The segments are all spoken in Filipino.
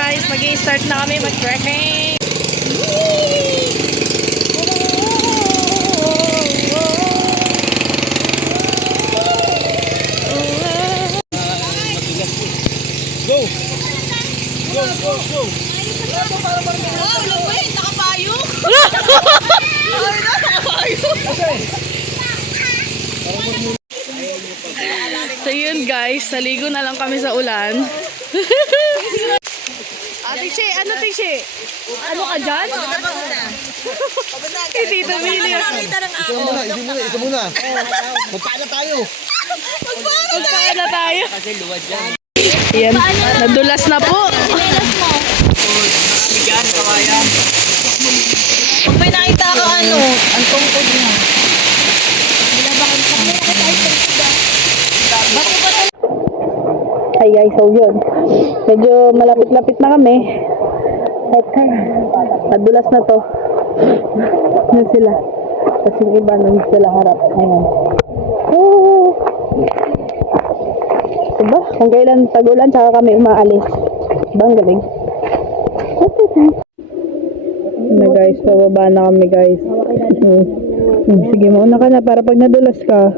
guys, mag-i-start na kami mag-trekking. Go! Go, go, go! Wow, lawin! Nakapayo! Ay na, nakapayo! So yun guys, naligo na lang kami sa ulan. Tiche, ano Tiche? Ano ka dyan? Eh, Tito Billy. Isa muna. Magpaana tayo. Magpaana tayo. Yan, nadulas na po. Pag may nakita ka ano, ang tungkod niya. Ay guys, so yun. Medyo malapit-lapit na kami. Okay. Nadulas na to. Yan sila. Tapos yung iba nung sila harap. Ayan. Oh. Diba? Kung kailan tag-ulan, tsaka kami umaalis. Diba? Ang galing. Na guys, pababa na kami guys. Sige, mauna ka na para pag nadulas ka.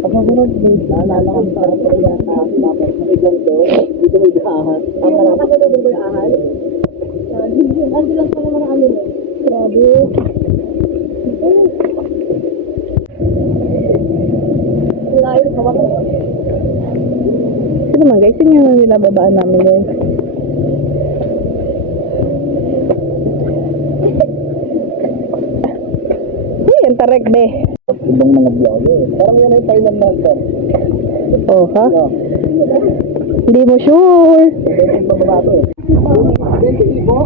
Pagkasunod, naalala ko sa akin ko yata. Tapos, may ganito. Dito may dahan. Ang nakakasunod ko yung ahal. Ando lang pa naman ang alun. Grabe. Layo ka ba? Ito naman guys, yun yung binababaan namin guys. Uy, ang tarek be. Ibang mga vlogger. Parang yan ay Thailand natin. Oh, ha? Hindi mo sure. Ibang pagbabato eh. 20 ibo?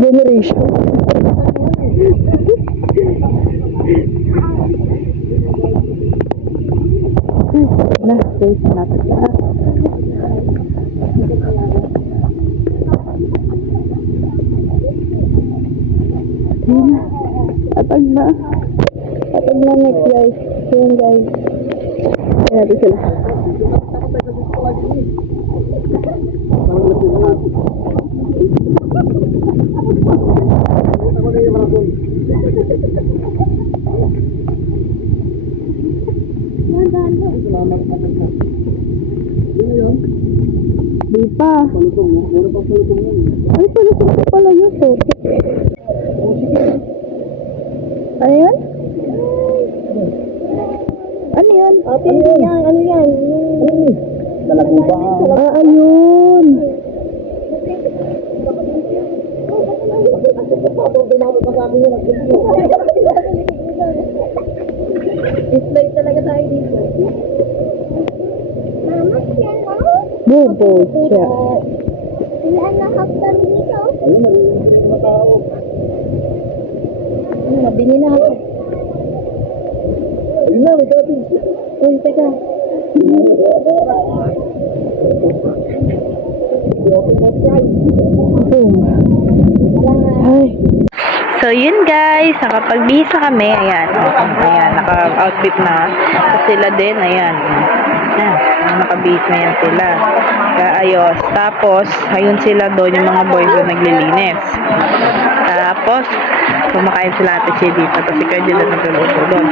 Generation. Na, wait natin na. Atag na. Atag na next guys. Yun guys. Ayan natin sila. Di pa. Palutong. Meron pang palutong yun. Ay, palusong ko pala yun. So. Ano yun? Ano yun? Ate, ano yan? Ano yan? Nalaguba. Ayun. Dislike talaga tayo dito. Mama, yan mo? Bobo siya. Wala na hapdan dito. Ayun, nalilinis yung mga tao. Mabini na ako. Ayun na, may kapin. Uy, teka. Boom. Ay. So yun guys, nakapagbihis na kami. Ayan. Ayan, naka-outfit na. So sila din, ayan. Ayan, nakabihis na yan sila. Kaya ayos. Tapos, ayun sila doon, yung mga boys doon naglilinis. Tapos, kumakain sila natin siya dito. Tapos ikaw dyan na nagluluto doon.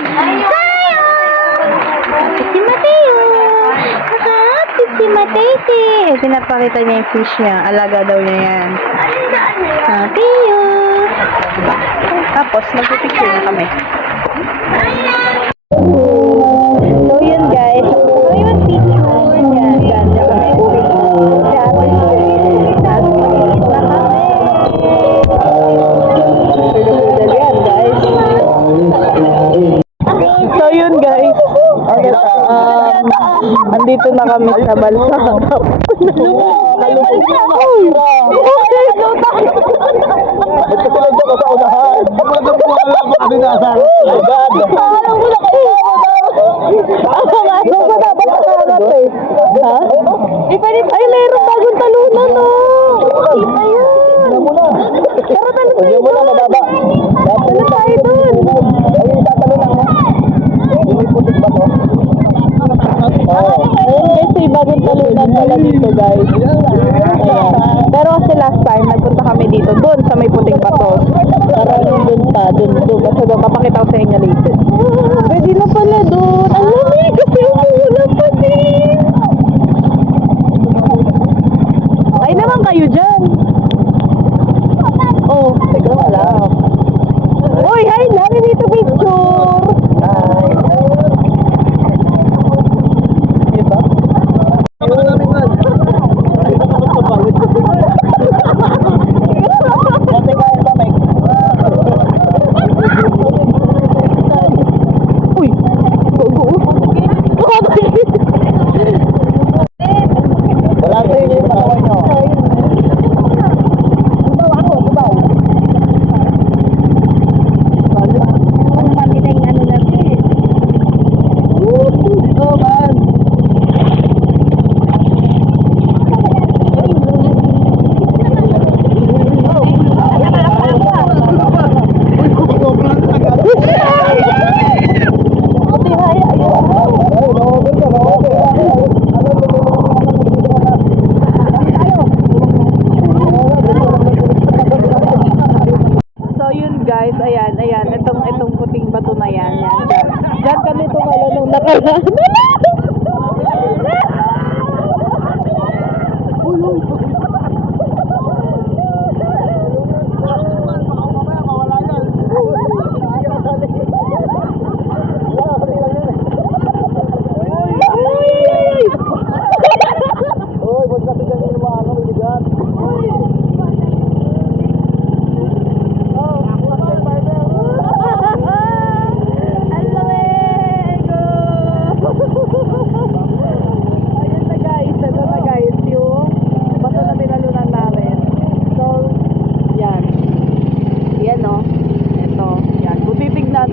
Si Mateo! Si Mateo! Pinapakita niya yung fish niya. Alaga daw niya yan. Mateo! Tapos, magpipicture na kami. So, yun guys. So, yun picture. Yan, ganda kami. Yan, guys. So, yun guys. Andito na kami sa balsa. Ito sila dyan sa unahan. Ako na po ang lang kami nasa. Agad. Alam ko na kayo. Ako nga, so sa dapat sa hanap eh. Ha? Ay, meron bagong talunan, no?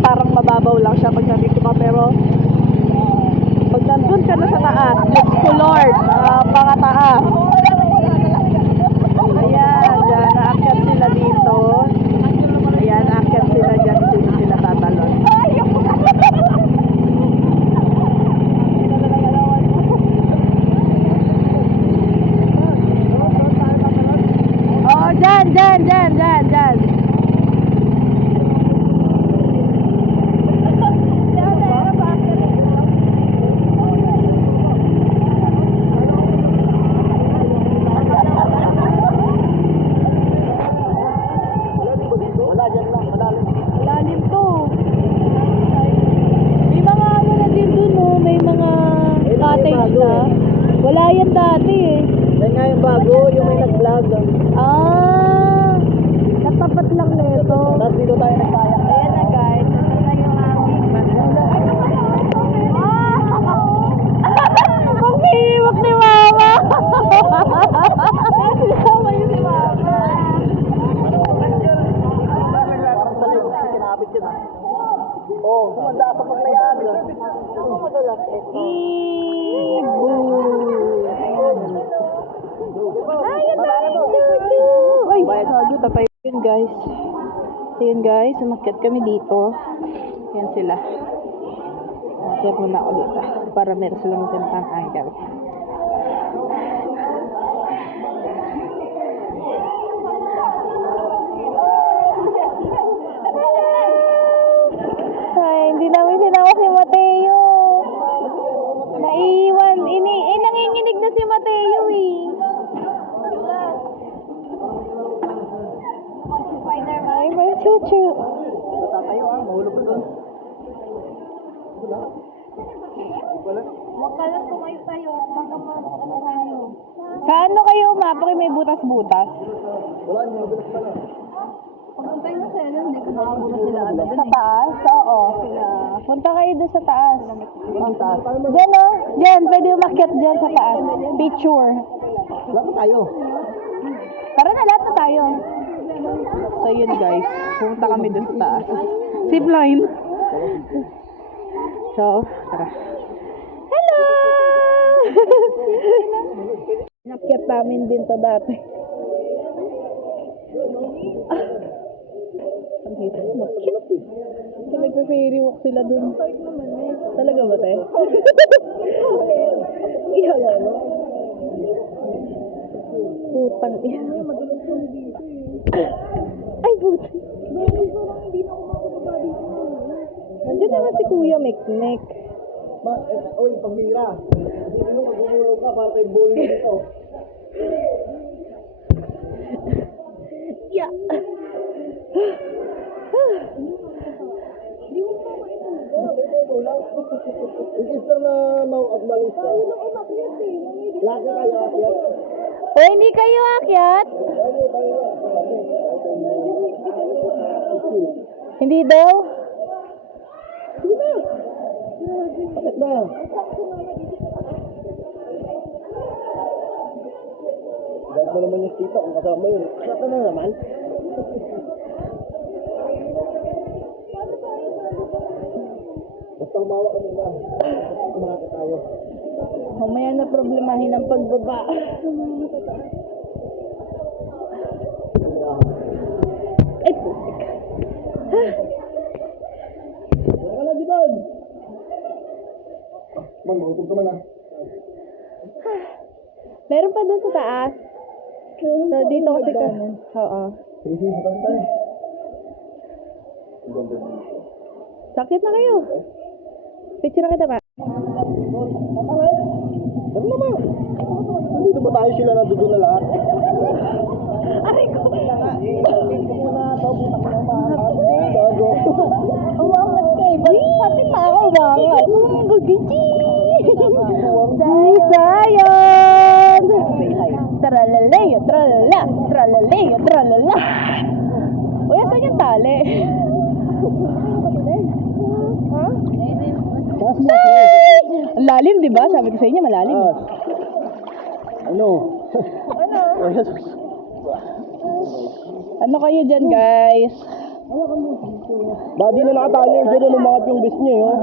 parang mababaw lang siya pag nandito ka, pero pag nandun ka na sa taas, Diyos ko Lord, mga taas. Ayan, dyan, naakyat sila dito. Ayan, naakyat sila dyan, sila tatalon. Oh, dyan. Malalim to. May mga ano na din dun, oh. May mga cottage na. Wala yan dati eh. Yan nga yung bago, yung may nag-vlog. Natapat lang nito. Tapos dito tayo nagsayak. Ayan na guys, ito na yung aming Pag-iiwak ni Mama! Sinama yun si Mama. Parang sa live, kinapit yun ah. Oo, kumanda pa pag layaan. Ay, sago, tatay. Yun guys. Ayun guys, umakyat kami dito. Yan sila. Umakyat muna ako dito para meron silang magandang angle. Ay, hindi namin sinama si Mateo. Naiiwan. Nanginginig na si Mateo eh. Ay, may chuchu. Tatayo ah, mahulog ko doon. Huwag ka lang tumayo tayo. Baka ano tayo. Sa ano kayo, ma? Bakit may butas-butas? Wala, hindi mo bilas pala. Pagpunta yung sa ano, hindi ko makabuno sila. Sa taas? Oo. Punta kayo doon sa taas. Ang taas. Diyan o. Diyan. Pwede umakyat dyan sa taas. Picture. Wala pa tayo. Tara na, lahat na tayo. So yun guys. Pumunta kami doon sa taas. Zipline. So, tara. Hello! Nakyat namin din to dati. Ang hirap makyat. Nagpa-fairy walk sila dun. Talaga ba, te? Ihala, no? Putang ina. Ay, putang. Nandiyan naman si Kuya Mekmek. Oy, pamira. Hindi mo magumulong ka para kay bowling dito. Yeah. Isis lang na mag-malis ka. Lagi kayo akyat. O, hindi kayo akyat? Hindi daw? Bakit ba? Dahil mo naman yung tita kung kasama yun. Kasama na naman. Basta umawa ka muna. Kumakita tayo. Mamaya na problemahin ang pagbaba. Ay, putik. Wala ka di doon. Mag-utog ka man ah. Meron pa doon sa taas. So, dito kasi ka. Oo. Sige, sige, sa taas tayo. Sakit na kayo. Picture na kita ba? naman. Dito ba tayo sila nandoon na lahat? Aray ko. Gago. Umangat kayo. Pati pa ako umangat. Gugiti. Sayon. Tralaleyo, tralala. Tralaleyo, tralala. Uy, saan yung tali? Ha? Taas mo. Ang lalim, di ba? Sabi ko sa inyo, malalim. Taas. Ano? Ano? Ano kayo dyan, guys? Badi na nakatali. Diyan umangat yung bis niya.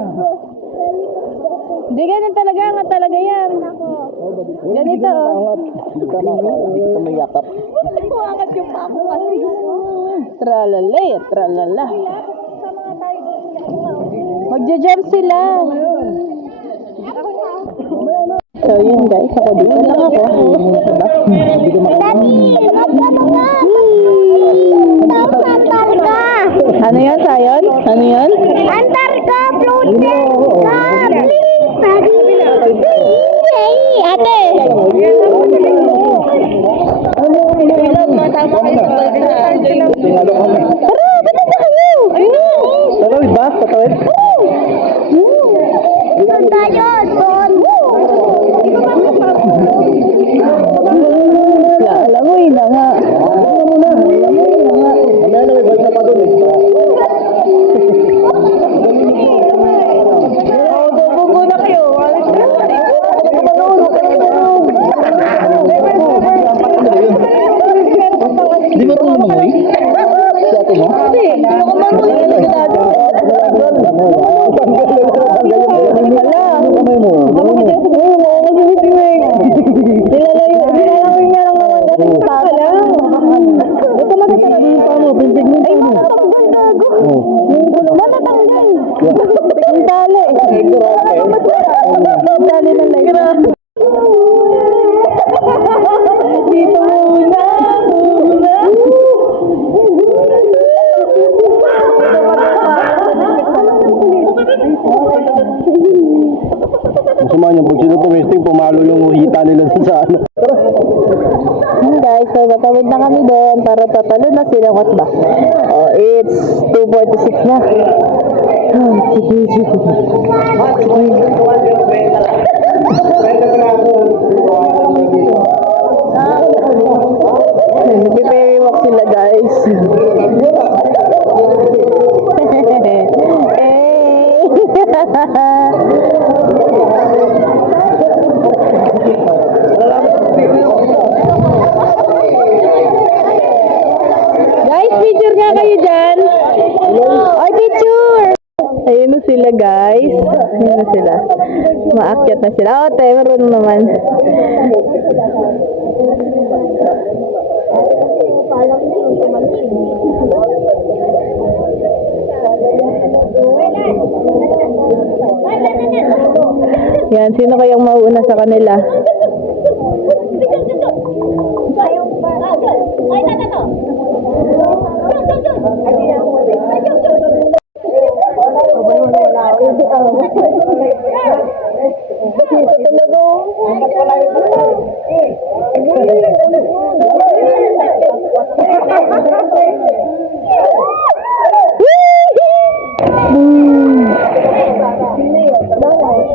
Hindi, ganun talaga. Nga talaga yan. Ganito, oh. Hindi ka mayakap. Umangat yung pa ako kasi. Tralalay, tralala. Sama nga tayo doon. Magja-jump sila. So, yun guys. Ako dito lang ako. Hindi ko Ano yan, Sayon? Ano yan? Antarka, floating car. Ate. Tama kayo sa Tingalo kami. Tara, ba't na kayo? Ayun. Tatawid ba? Tatawid? Saan tayo? Doon. Alam mo, yun na nga. Mamaya na may balik na pa doon eh. Bugo na kayo. Di ba ito lumangoy? Si ate mo? Kasi, hindi ko marunong yung nagdado. Kamay mo. Nilalayo niya lang naman kasi pa lang. Ito matatanggal. Ay, matatanggal, gago. Matatanggal. Ang tali. Ang tali ng light. Dito muna. Masama niya, pag sino tumesting, pumalo yung hita nila sa ano. Guys, so tatawid na kami doon para tatalo na sila. What ba? Oh, it's 2:46 na. Nagpe-ferry walk sila, guys. Guys, picture nga kayo dyan. Ay, picture! Ayun na sila, guys. Ayun na sila. Maakyat na sila. Oh, tayo, marunong naman. Yan, sino kayang mauuna sa kanila? Ay, natato.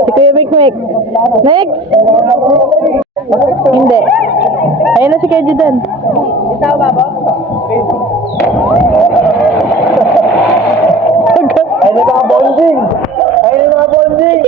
Si Kuya Mikmik. Next! Hindi. Ayun na si Kuya Judan. Ay, naka-bonding! Ay, naka-bonding!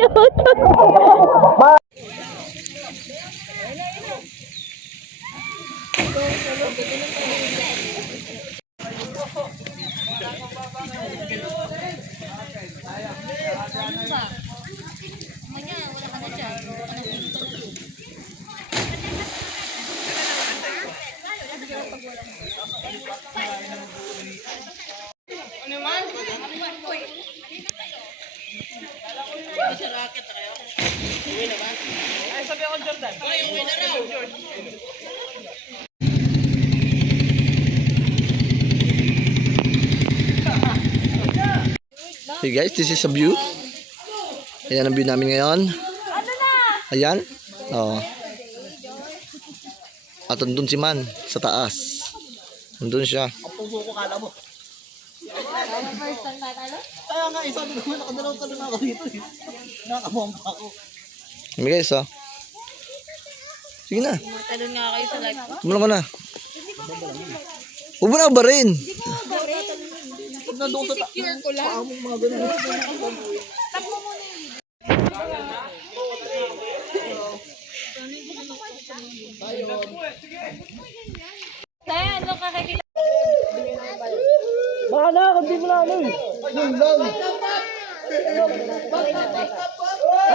Hey guys, this is a view. Ayan ang view namin ngayon. Ayan. Oh. At andun si Man sa taas. Andun siya. Ang puso ko kala mo. Kaya nga, sabi ko, nakadalawang talon ako dito eh. Nakabomba ako. Kami guys, oh. Sige na. Talon nga kayo sa live. Tumulong ko na. Huwag mo na ba rin? Pag nandun sa paamong mga ganun. Tayo, ano kakakita? Baka na, kundi mo na ano eh. Yun lang.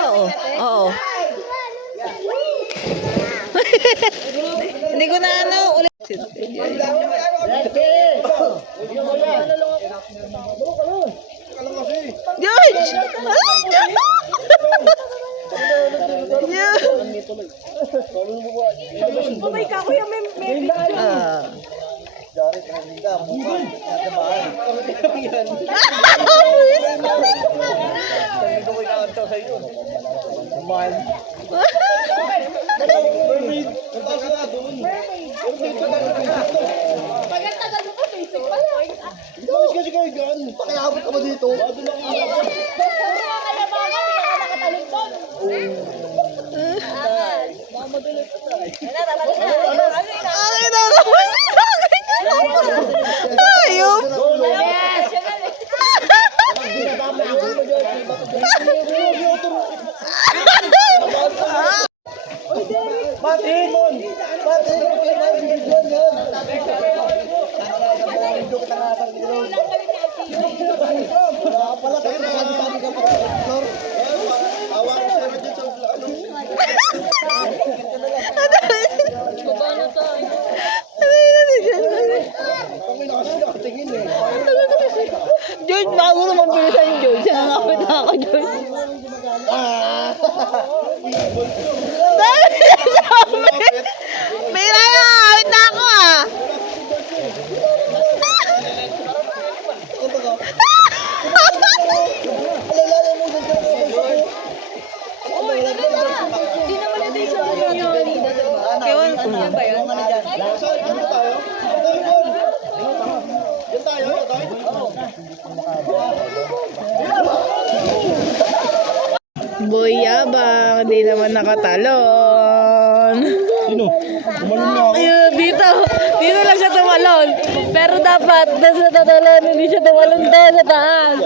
Oo. Oo. Hindi ko na ano ulit. George! Kumay ka, kuya, may Ah. pagkatagal mo po, basic pa lang. Bakit kasi kayo gan? Pakiabot ka ba dito? Kaya baka hindi ka nakatalon doon. Baka madulot pa tayo. Ay, nalaman sa akin. Ayop. Yes, yun na lang. Batin! Batin! Pala kasi nakasabi ka pa sa floor. Awa ko sa'yo dyan sa ano. Kami nakatingin eh. George, bago naman bilisan yung George. Nangangapit na ako, George. Dami na sabi. Pira na, awit na ako ah. Hindi naman ito yung sa inyo kanina, diba? Ewan ko. Ano ba yun? Ano tayo? Yan tayo? Boy yabang, di naman nakatalon. Sino? Umalun nga ako. Ayun, dito lang siya tumalon. Pero dapat, nasa tatalon, hindi siya tumalon doon sa taas.